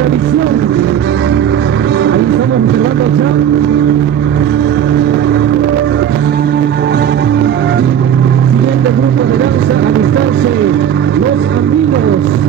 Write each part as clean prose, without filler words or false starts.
tradición. Ahí estamos observando ya siguiente grupo de danza a alistarse, los andinos.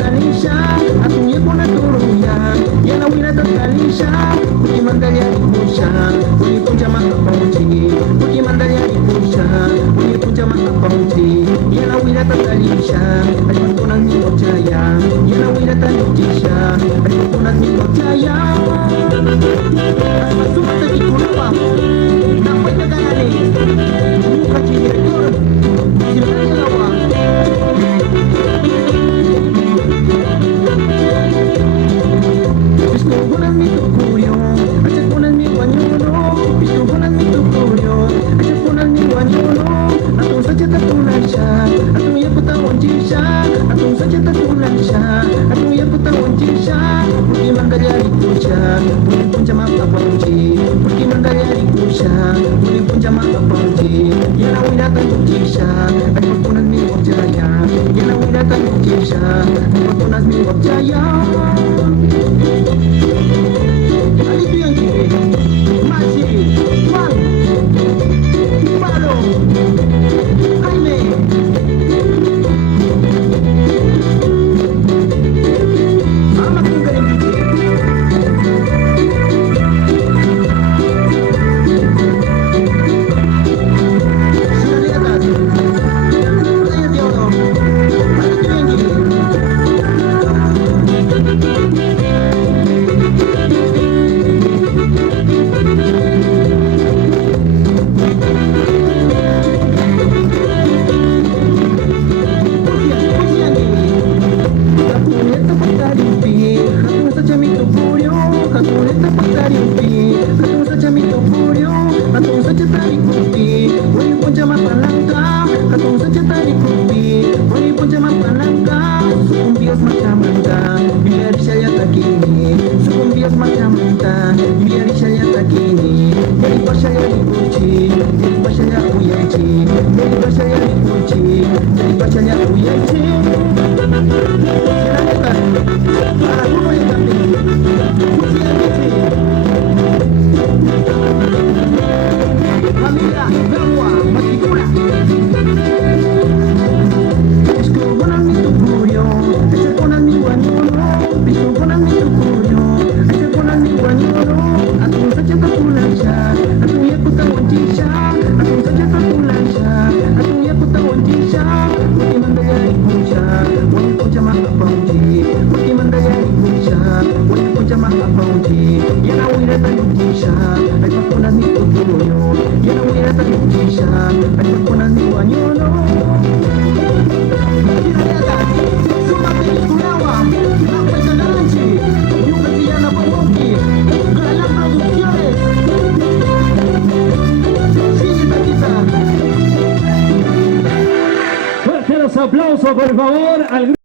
tatanisha, atuye kuna turuya, yana wina tatanisha, ukimandali alikusha, unikunja makapaunti, ukimandali alikusha, unikunja makapaunti, yana wina tatanisha, alikuna mingojaya, yana wina tatanisha, alikuna mingojaya. Masuma tekikurapa, na kwenda ganani, muka direktor, silahnya lawa. Biskubunan mi tukuyo, acakunan mi wanyuno, biskubunan mi tukuyo, acakunan mi wanyuno, atong saja tatunasya, atong yakutawan jisya, atong saja tatunasya, atong yakutawan jisya, pergi mandari kusya, muli punca makapanci, pergi mandari kusya, muli punca makapanci, yana wiratan jisya, acakunan mi wajaya, yana wiratan jisya, acakunan mi wajaya. Itu yang kiri, masih, Juan, Palo, Jaime. Amat tinggal yang kiri. Sudah di atas. Pertanyaan dia orang. Itu yang kiri. Aplausos, por favor, al